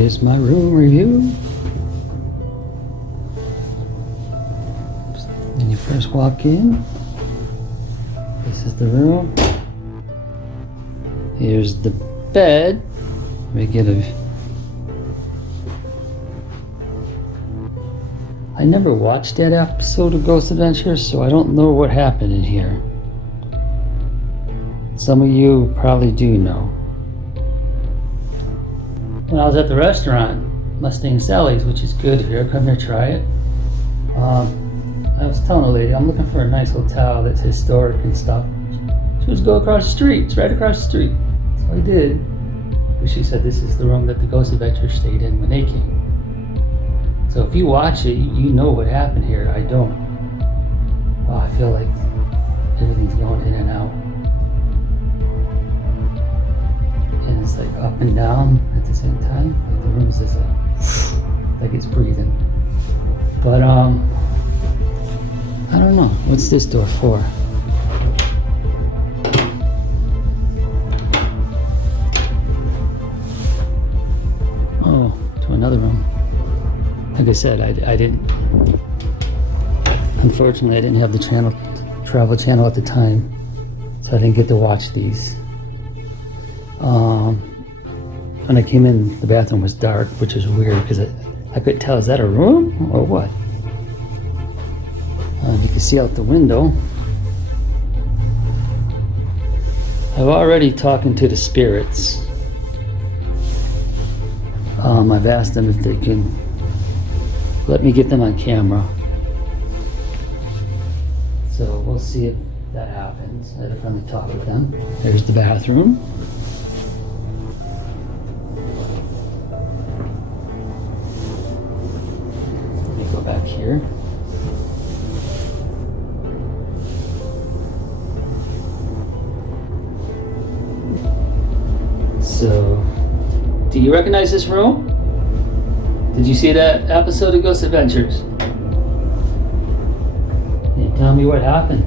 Here's my room review. When you first walk in, this is the room. Here's the bed. Let me get a... I never watched that episode of Ghost Adventures, so I don't know what happened in here. Some of you probably do know. When I was at the restaurant, Mustang Sally's, which is good, if you ever come here, try it. I was telling the lady, I'm looking for a nice hotel that's historic and stuff. She was go across the street. It's right across the street. So I did. But she said this is the room that the Ghost Adventures stayed in when they came. So if you watch it, you know what happened here. I don't. Wow, I feel like everything's going in and out. And it's like up and down at the same time. Like the room is just like it's breathing. But I don't know. What's this door for? Oh, to another room. Like I said, I didn't. Unfortunately, I didn't have the travel channel at the time, so I didn't get to watch these. When I came in, the bathroom was dark, which is weird because I couldn't tell, is that a room or what? You can see out the window. I've already talking to the spirits. I've asked them if they can let me get them on camera. So we'll see if that happens. I had a friendly talk with them. There's the bathroom. Let me go back here. So, do you recognize this room? Did you see that episode of Ghost Adventures? Can you tell me what happened?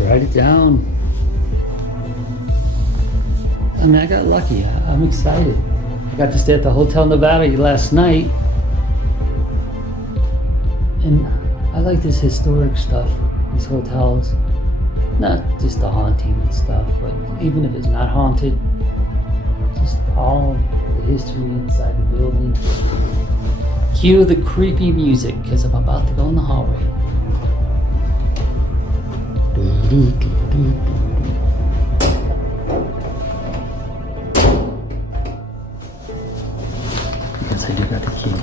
Write it down. I mean, I got lucky. I'm excited. I got to stay at the Hotel Nevada last night. And I like this historic stuff, these hotels. Not just the haunting and stuff, but even if it's not haunted, just all the history inside the building. Cue the creepy music, because I'm about to go in the hallway. Yes, I do got the key.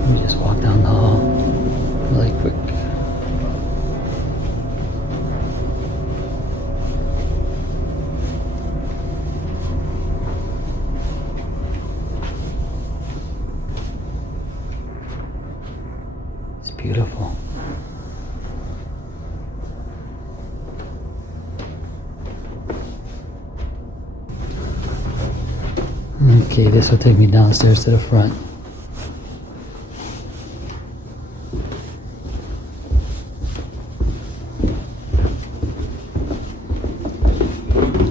Let me just walk down the hall really quick. It's beautiful. Okay, this will take me downstairs to the front.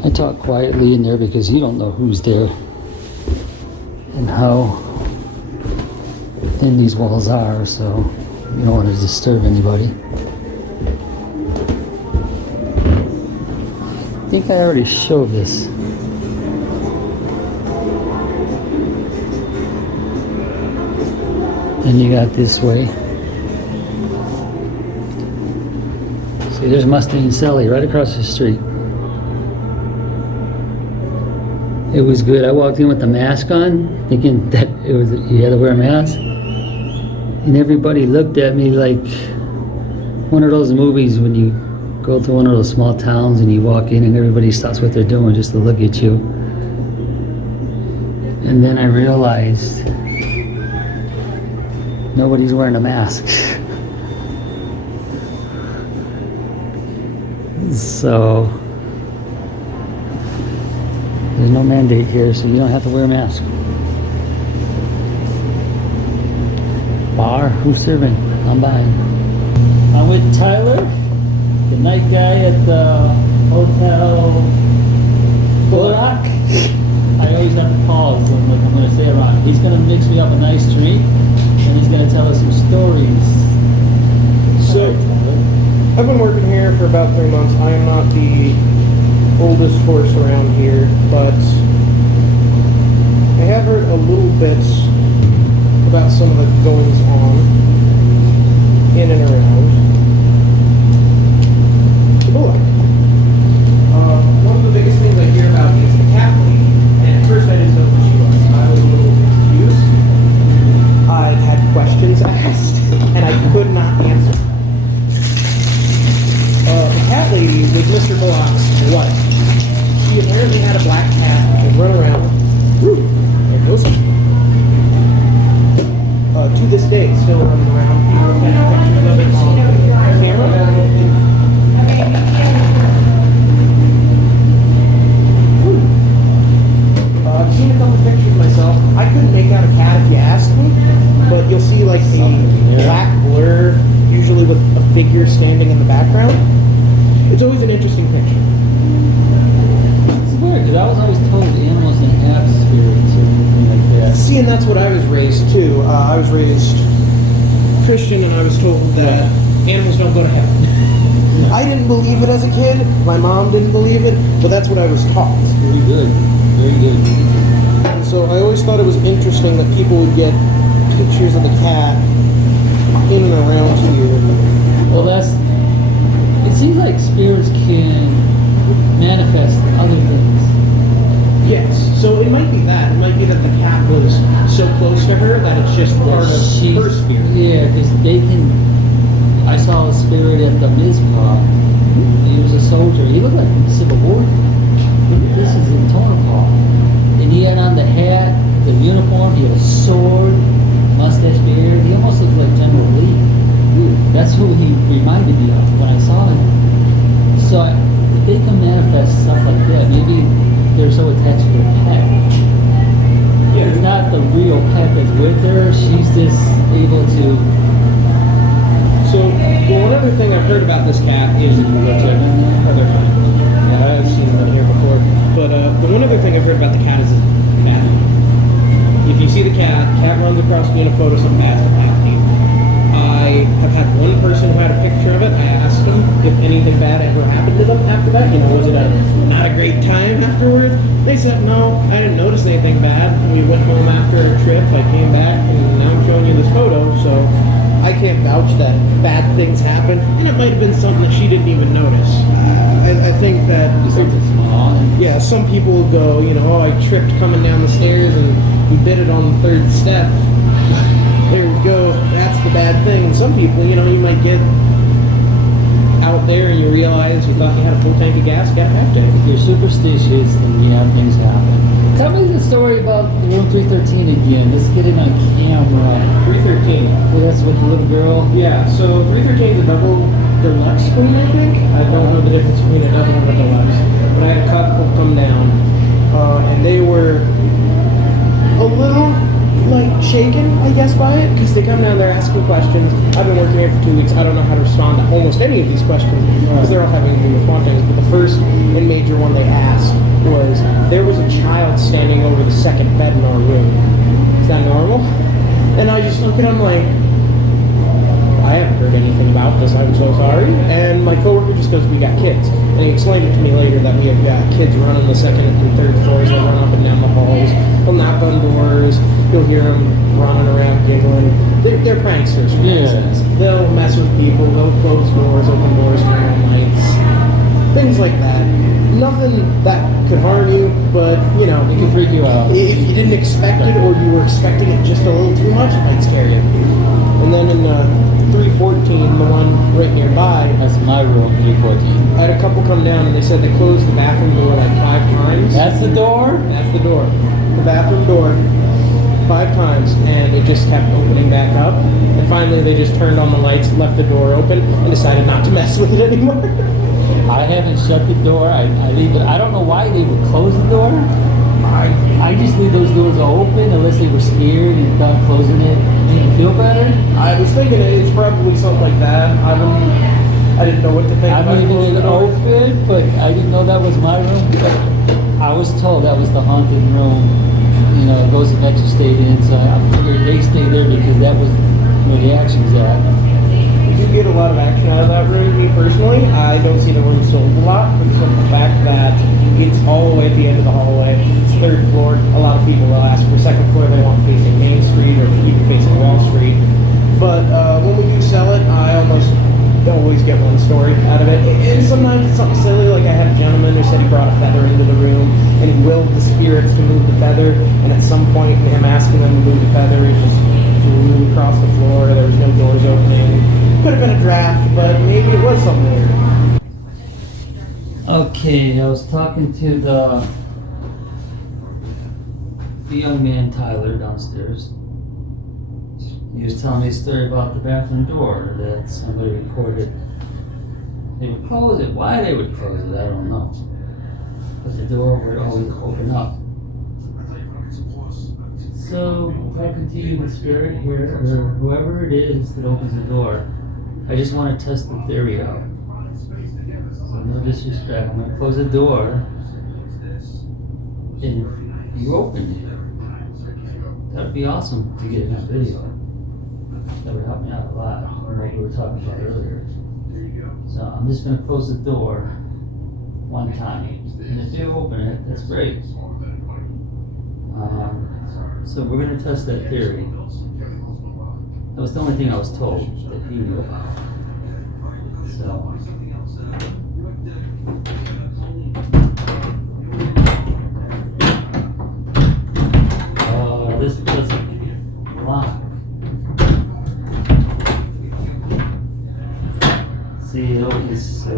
I talk quietly in there because you don't know who's there and how thin these walls are, so you don't want to disturb anybody. I think I already showed this. And you got this way. See, there's Mustang Sally right across the street. It was good. I walked in with the mask on, thinking that it was you had to wear a mask. And everybody looked at me like one of those movies when you go to one of those small towns and you walk in and everybody stops what they're doing just to look at you. And then I realized nobody's wearing a mask. So there's no mandate here, so you don't have to wear a mask. Bar, who's serving? I'm buying. I'm with Tyler, the night guy at the Hotel Bullock. I always have to pause when I'm going to say it wrong. He's going to mix me up a nice drink, and he's going to tell us some stories. So, I've been working here for about 3 months. I am not the oldest horse around here, but I have heard a little bit about some of the goings on in and around the Bullock. One of the biggest things I hear about is the cat lady, and at first I didn't know who she was. I was a little confused. I've had questions asked, and I could not answer. The cat lady was Mr. Bullock's wife. She apparently had a black cat that would run around. There it goes. To this day, it's still running around. People have pictures of it on camera. I've seen a couple pictures myself. I couldn't make out a cat if you asked me, but you'll see like the black blur, usually with a figure standing in the background. It's always an interesting picture. It's weird, because I was always told animals didn't have spirits or anything like that. See, and that's what I was raised too. I was raised Christian, and I was told that animals don't go to heaven. I didn't believe it as a kid. My mom didn't believe it, but that's what I was taught. Very good. Very good. And so I always thought it was interesting that people would get pictures of the cat in and around here. Well, it seems like spirits can manifest other things. Yes, so it might be that. It might be that the cat was so close to her that it's just part of her spirit. Yeah, because they can. I saw a spirit at the Mizpah. He was a soldier. He looked like from the Civil War. This is in Tonopah. And he had on the hat, the uniform, he had a sword, mustache, beard. He almost looked like General Lee. That's who he reminded me of when I saw him. So if they can manifest stuff like that, maybe they're so attached to their pet. Yeah. It's not the real pet that's with her, she's just able to. So, one other thing I've heard about this cat is they're fine. Yeah, I have seen them here before. But the one other thing I've heard about the cat is bad. If you see the cat runs across you in a photo, something bad's happening. I have had one person who had a picture of it. I asked them if anything bad ever happened to them after that. Was it not a great time afterwards? They said, no, I didn't notice anything bad. We went home after a trip, I came back, and now I'm showing you this photo, so I can't vouch that bad things happen. And it might have been something that she didn't even notice. I think that Something small. yeah, some people will go, oh, I tripped coming down the stairs and we bit it on the third step. There we go, that's the bad thing. And some people, you might get out there and you realize you thought you had a full tank of gas, got half tank. If you're superstitious, then things happen. Tell me the story about room 313 again. Let's get it on camera. 313. Well, that's with the little girl. Yeah, so 313 is a double deluxe queen, I think. I don't know the difference between a double and a deluxe. But I had a couple come down, and they were a little, shaken, I guess, by it, because they come down there asking questions. I've been working here for 2 weeks. I don't know how to respond to almost any of these questions, because they're all having to do with hauntings. But the first and major one they asked was, there was a child standing over the second bed in our room. Is that normal? And I just look at him like, I haven't heard anything about this, I'm so sorry. And my coworker just goes, we got kids. And he explained it to me later that we have got kids running the second and third floors. They run up and down the halls. They'll knock on doors. You'll hear them running around giggling. They're pranksters, for instance. They'll mess with people. They'll close doors, open doors, turn on lights. Things like that. Nothing that could harm you, but, It can freak you out. if you didn't expect it or you were expecting it just a little too much, it might scare you. And then in 314, the one right nearby, That's my room, 314. I had a couple come down and they said they closed the bathroom door 5 times. That's the door? That's the door. The bathroom door 5 times, and it just kept opening back up. And finally they just turned on the lights, left the door open, and decided not to mess with it anymore. I haven't shut the door. I leave it. I don't know why they would close the door. I just leave those doors open unless they were scared and thought closing it made them feel better. I was thinking it's probably something like that. I I didn't know what to think. I'm about leaving closing it the doors. open, but I didn't know that was my room. But I was told that was the haunted room. You know, ghosts have actually stayed in, so I figured they stayed there because that was where the action's at. You get a lot of action out of that room. Me personally, I don't see the room sold a lot for the simple fact that it's all the way at the end of the hallway. It's third floor. A lot of people will ask for second floor. They want facing Main Street or even facing Wall Street. But when we do sell it, I almost always get one story out of it. And sometimes it's something silly, like I had a gentleman who said he brought a feather into the room and he willed the spirits to move the feather. And at some point, in him asking them to move the feather, it just flew across the floor. There was no doors opening. Could have been a draft, but maybe it was something weird. Okay, I was talking to the young man Tyler downstairs. He was telling me a story about the bathroom door that somebody recorded. They would close it. Why they would close it, I don't know. But the door would always open up. So, talking to you in spirit here, or whoever it is that opens the door, I just want to test the theory out. So no disrespect. I'm going to close the door and you open it. That would be awesome to get in that video. That would help me out a lot from what we were talking about earlier. So I'm just going to close the door one time. And if you open it, that's great. So we're going to test that theory. That was the only thing I was told that he knew about. So. This doesn't lock. See, it opens, so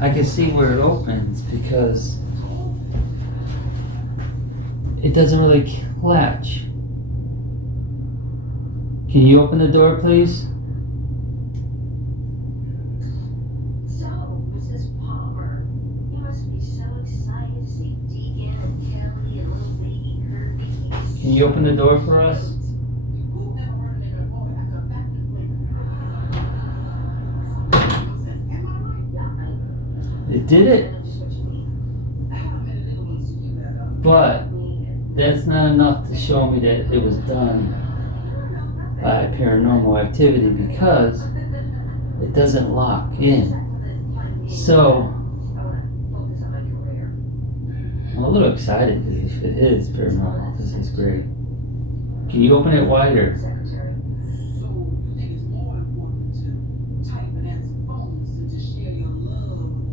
I can see where it opens because it doesn't really latch. Can you open the door, please? So, Mrs. Palmer, you must be so excited to see Deacon and Kelly and little baby Kirby. Can you open the door for us? It did it. But that's not enough to show me that it was done by paranormal activity because it doesn't lock in. So I'm a little excited because if it is paranormal, this is great. Can you open it wider?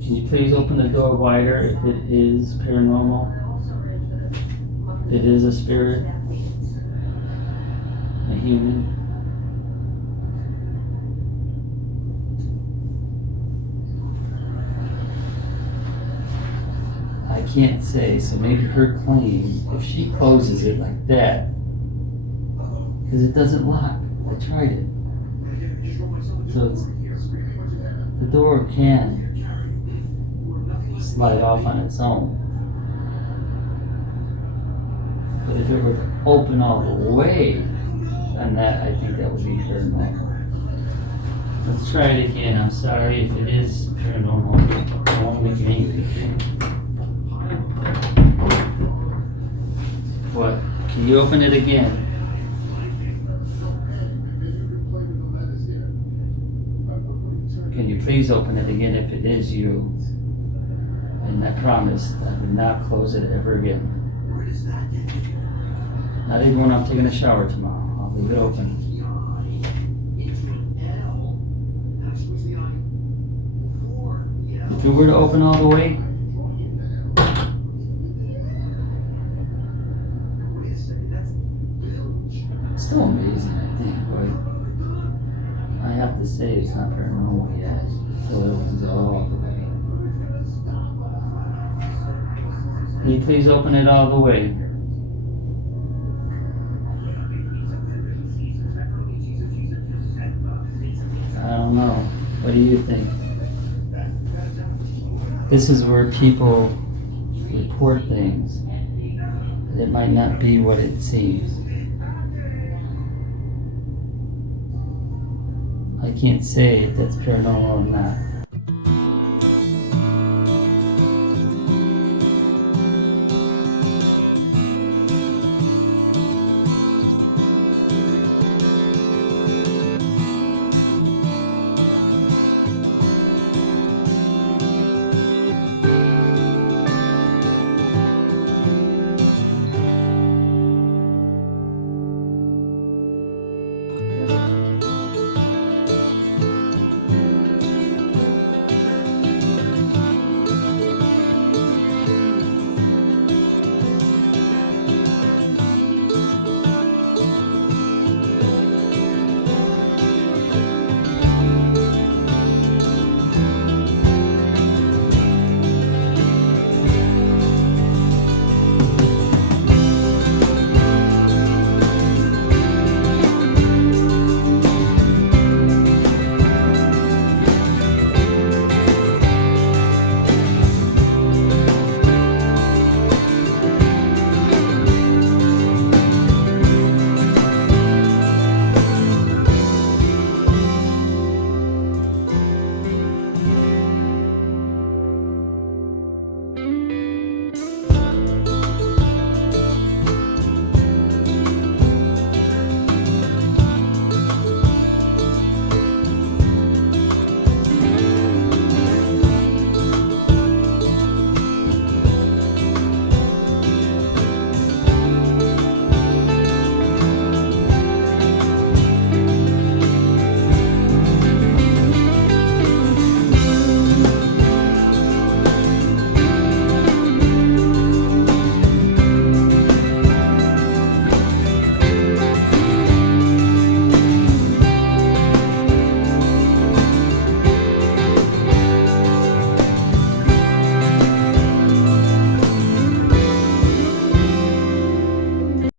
Can you please open the door wider if it is paranormal? If it is a spirit, a human. I can't say, so maybe her claim, if she closes it like that, because it doesn't lock. I tried it. So the door can slide off on its own. But if it were to open all the way, then that, I think that would be paranormal. Let's try it again. I'm sorry if it is paranormal. I won't make it angry. What? Can you open it again? Can you please open it again if it is you? And I promise I will not close it ever again. Not even when I'm taking a shower tomorrow. I'll leave it open. If it were to open all the way, it's still amazing, I think, but I have to say it's not paranormal yet until it opens all the way. Can you please open it all the way? I don't know. What do you think? This is where people report things. It might not be what it seems. I I can't say if that's paranormal or not.